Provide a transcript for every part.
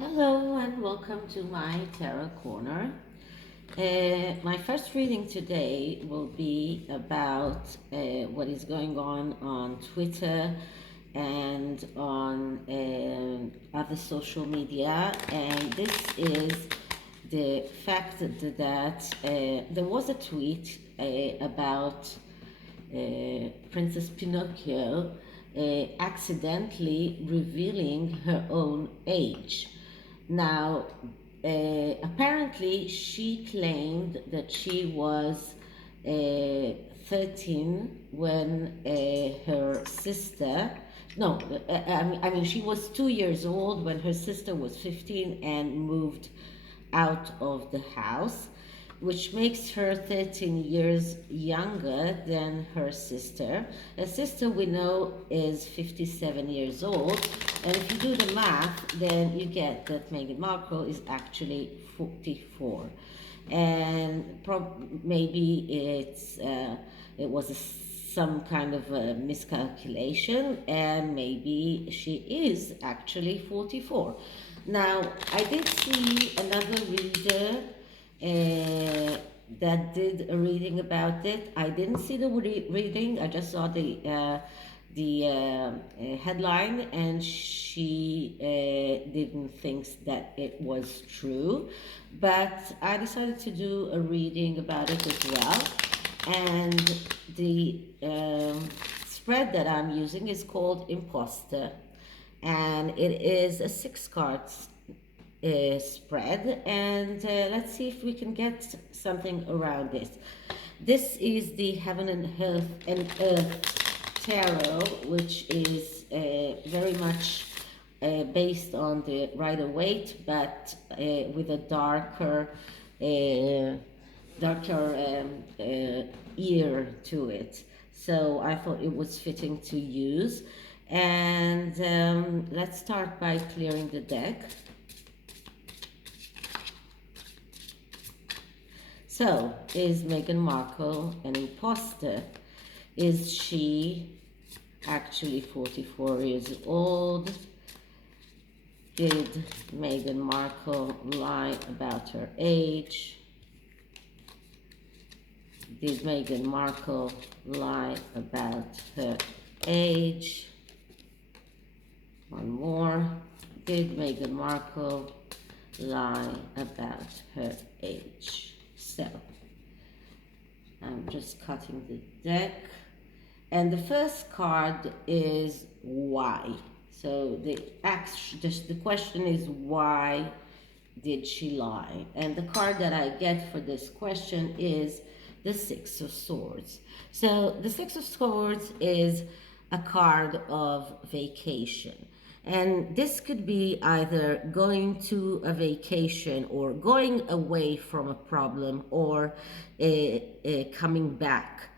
Hello and welcome to my Tarot Corner. My first reading today will be about what is going on Twitter and on other social media. And this is the fact that there was a tweet about Princess Pinocchio accidentally revealing her own age. Now, apparently, she claimed that she was 13 when her sister, no, I mean, she was 2 years old when her sister was 15 and moved out of the house, which makes her 13 years younger than her sister. Her sister, we know, is 57 years old. And if you do the math, then you get that Meghan Markle is actually 44. And maybe it was some kind of a miscalculation, and maybe she is actually 44. Now, I did see another reader that did a reading about it. I didn't see the reading. I just saw the headline, and she didn't think that it was true. But I decided to do a reading about it as well. And the spread that I'm using is called Imposter, and it is a 6 card spread, and let's see if we can get something around this. This is the Heaven and Earth Tarot, which is very much based on the Rider-Waite, but with a darker ear to it. So I thought it was fitting to use. And let's start by clearing the deck. So, is Meghan Markle an imposter? Is she actually 44 years old? Did Meghan Markle lie about her age? Did Meghan Markle lie about her age? One more. Did Meghan Markle lie about her age? So, I'm just cutting the deck. And the first card is why. So the question is, why did she lie? And the card that I get for this question is the Six of Swords. So the Six of Swords is a card of vacation. And this could be either going to a vacation or going away from a problem or coming back.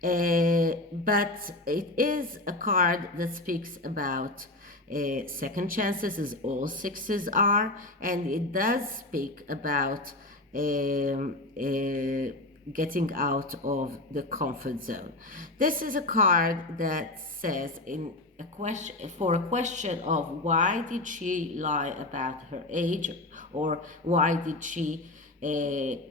But it is a card that speaks about second chances, as all sixes are, and it does speak about getting out of the comfort zone. This is a card that says a question of why did she lie about her age, or why did she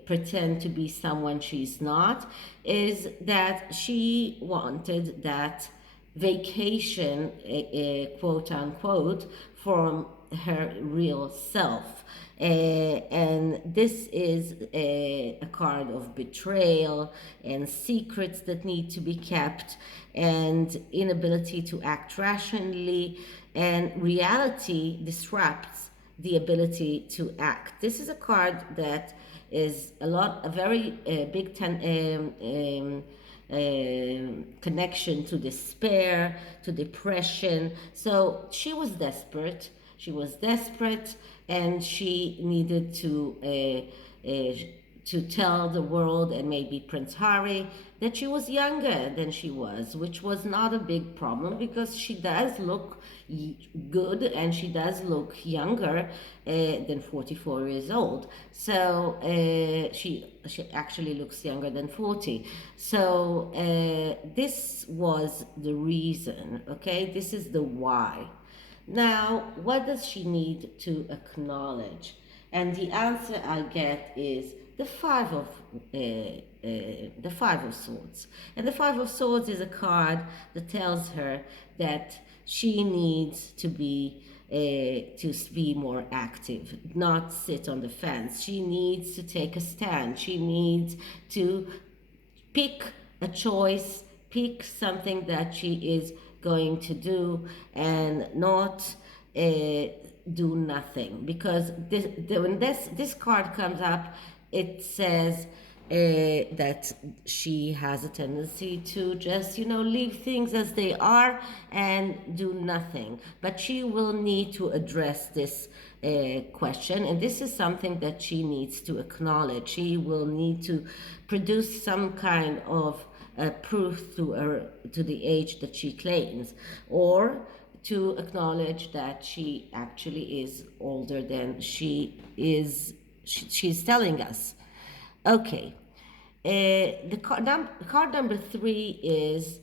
pretend to be someone she's not, is that she wanted that vacation, quote unquote, from her real self. And this is a card of betrayal and secrets that need to be kept and inability to act rationally, and reality disrupts the ability to act. This is a card that is a very big connection to despair, to depression. So she was desperate. And she needed to tell the world, and maybe Prince Harry, that she was younger than she was, which was not a big problem because she does look good and she does look younger than 44 years old. So she actually looks younger than 40. So this was the reason, okay? This is the why. Now, what does she need to acknowledge? And the answer I get is the Five of Swords. And the Five of Swords is a card that tells her that she needs to be more active, not sit on the fence. She needs to take a stand. She needs to pick a choice, pick something that she is going to do, and not do nothing. Because when this card comes up, it says that she has a tendency to just, leave things as they are and do nothing. But she will need to address this question, and this is something that she needs to acknowledge. She will need to produce some kind of proof to the age that she claims, or to acknowledge that she actually is older than she's telling us. Okay. The card number 3 is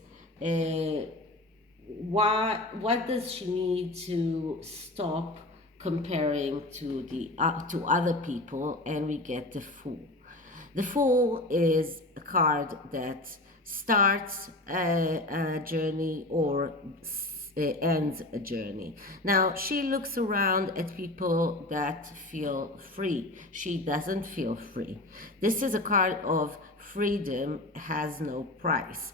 what does she need to stop comparing to other people, and we get the Fool. The Fool is a card that starts a journey or ends a journey. Now, she looks around at people that feel free. She doesn't feel free. This is a card of freedom has no price.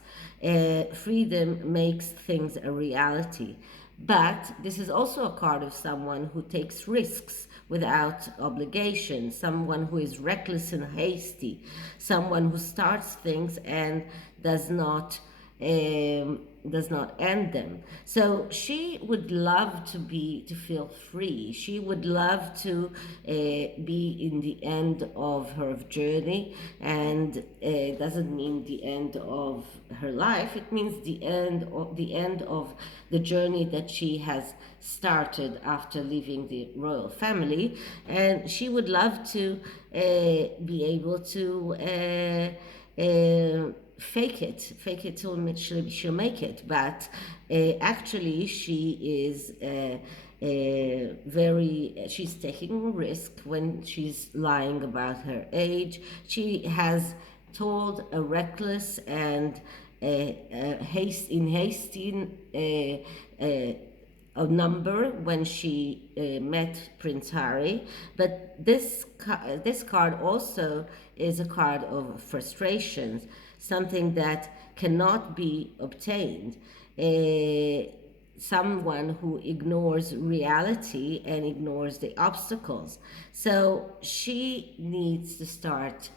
Freedom makes things a reality. But this is also a card of someone who takes risks without obligation, someone who is reckless and hasty, someone who starts things and does not end them. So she would love to feel free. She would love to be in the end of her journey, and doesn't mean the end of her life. It means the end of the journey that she has started after leaving the royal family, and she would love to be able to fake it till she'll make it. But actually she is she's taking a risk when she's lying about her age. She has told a reckless and hasty a number when she met Prince Harry. But this card also is a card of frustrations, something that cannot be obtained. Someone who ignores reality and ignores the obstacles. So she needs to start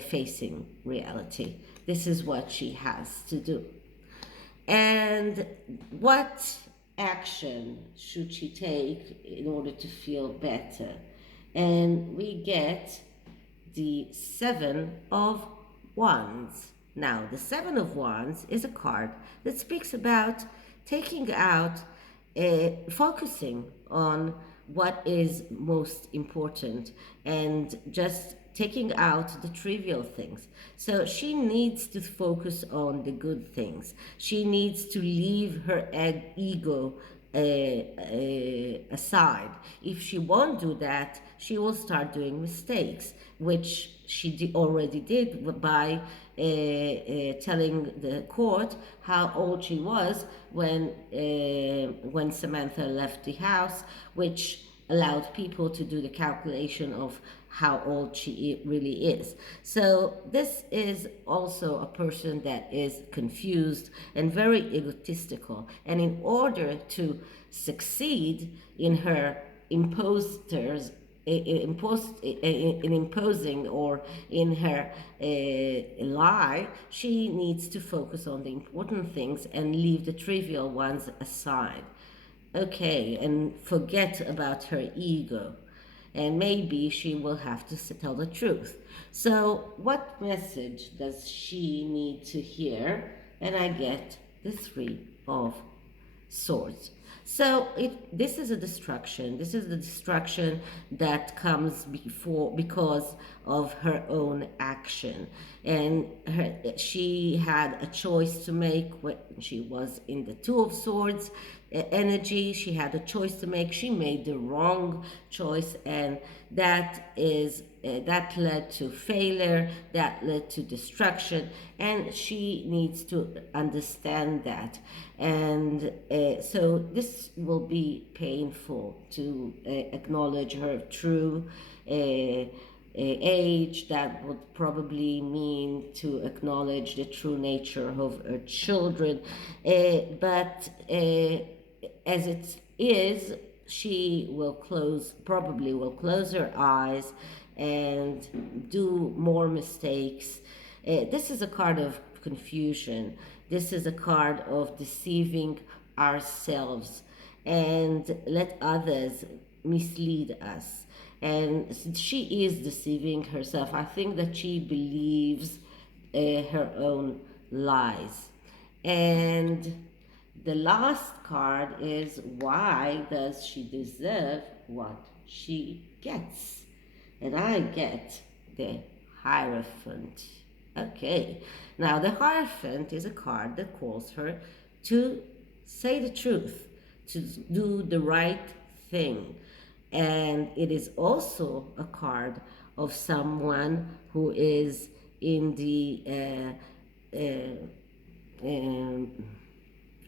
facing reality. This is what she has to do. And what action should she take in order to feel better? And we get the Seven of Wands. Now, the Seven of Wands is a card that speaks about taking out, focusing on what is most important, and just taking out the trivial things. So she needs to focus on the good things. She needs to leave her ego aside. If she won't do that, she will start doing mistakes, which she already did by telling the court how old she was when Samantha left the house, which allowed people to do the calculation of how old she really is. So this is also a person that is confused and very egotistical. And in order to succeed in her imposing or in her lie, she needs to focus on the important things and leave the trivial ones aside. Okay, and forget about her ego. And maybe she will have to tell the truth. So what message does she need to hear? And I get the Three of Swords. So this is a destruction. This is the destruction that comes because of her own action. And she had a choice to make when she was in the Two of Swords, energy. She had a choice to make. She made the wrong choice, and that led to failure, that led to destruction, and she needs to understand that. And so this will be painful to acknowledge her true age. That would probably mean to acknowledge the true nature of her children. But as it is, she will probably will close her eyes and do more mistakes. This is a card of confusion. This is a card of deceiving ourselves and let others mislead us. And she is deceiving herself. I think that she believes her own lies. And the last card is, why does she deserve what she gets? And I get the Hierophant. Okay, now the Hierophant is a card that calls her to say the truth, to do the right thing. And it is also a card of someone who is in the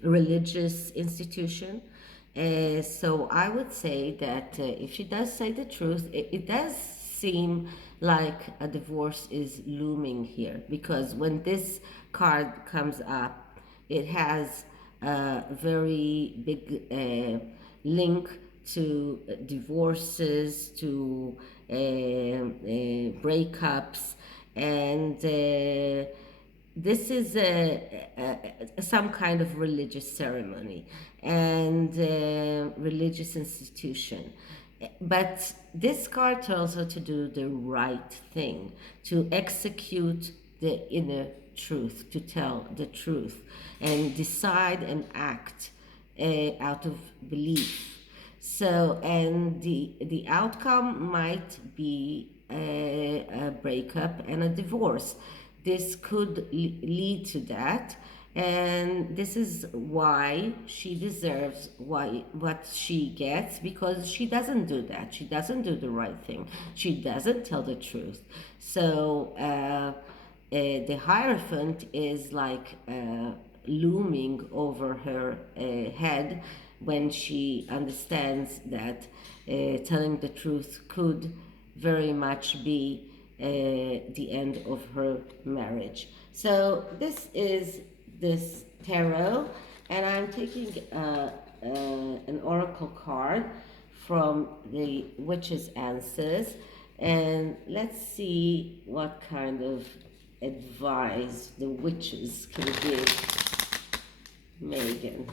religious institution. So I would say that if she does say the truth, it does seem like a divorce is looming here, because when this card comes up, it has a very big link to divorces, to breakups, and this is some kind of religious ceremony and religious institution. But this card tells her to do the right thing, to execute the inner truth, to tell the truth, and decide and act out of belief. So, and the outcome might be a breakup and a divorce. This could lead to that, and this is why she deserves what she gets, because she doesn't do that. She doesn't do the right thing. She doesn't tell the truth. So the Hierophant is like looming over her head when she understands that telling the truth could very much be the end of her marriage. So this is this tarot, and I'm taking an oracle card from the Witch's Answers, and let's see what kind of advice the witches can give Meghan.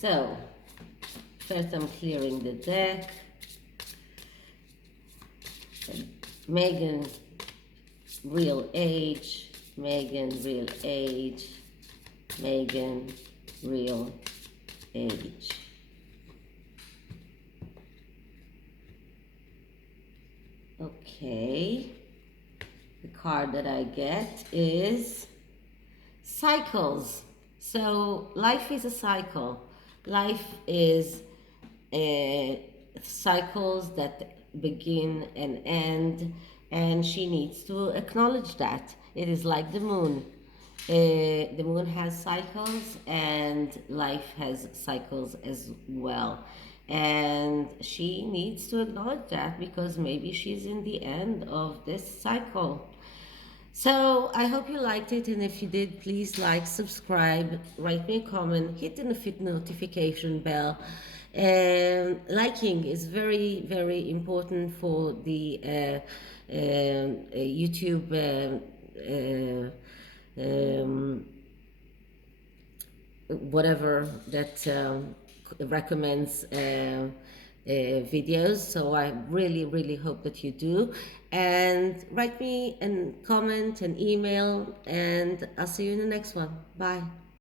So, first I'm clearing the deck. Meghan, real age. Meghan, real age. Meghan, real age. Okay. The card that I get is cycles. So life is a cycle. Life is cycles that begin and end, and she needs to acknowledge that. It is like the moon. The moon has cycles, and life has cycles as well. And she needs to acknowledge that, because maybe she's in the end of this cycle. So I hope you liked it, and if you did, please like, subscribe, write me a comment, hit the notification bell. And liking is very, very important for the YouTube whatever that recommends videos. So I really, really hope that you do, and write me and comment and email, and I'll see you in the next one. Bye.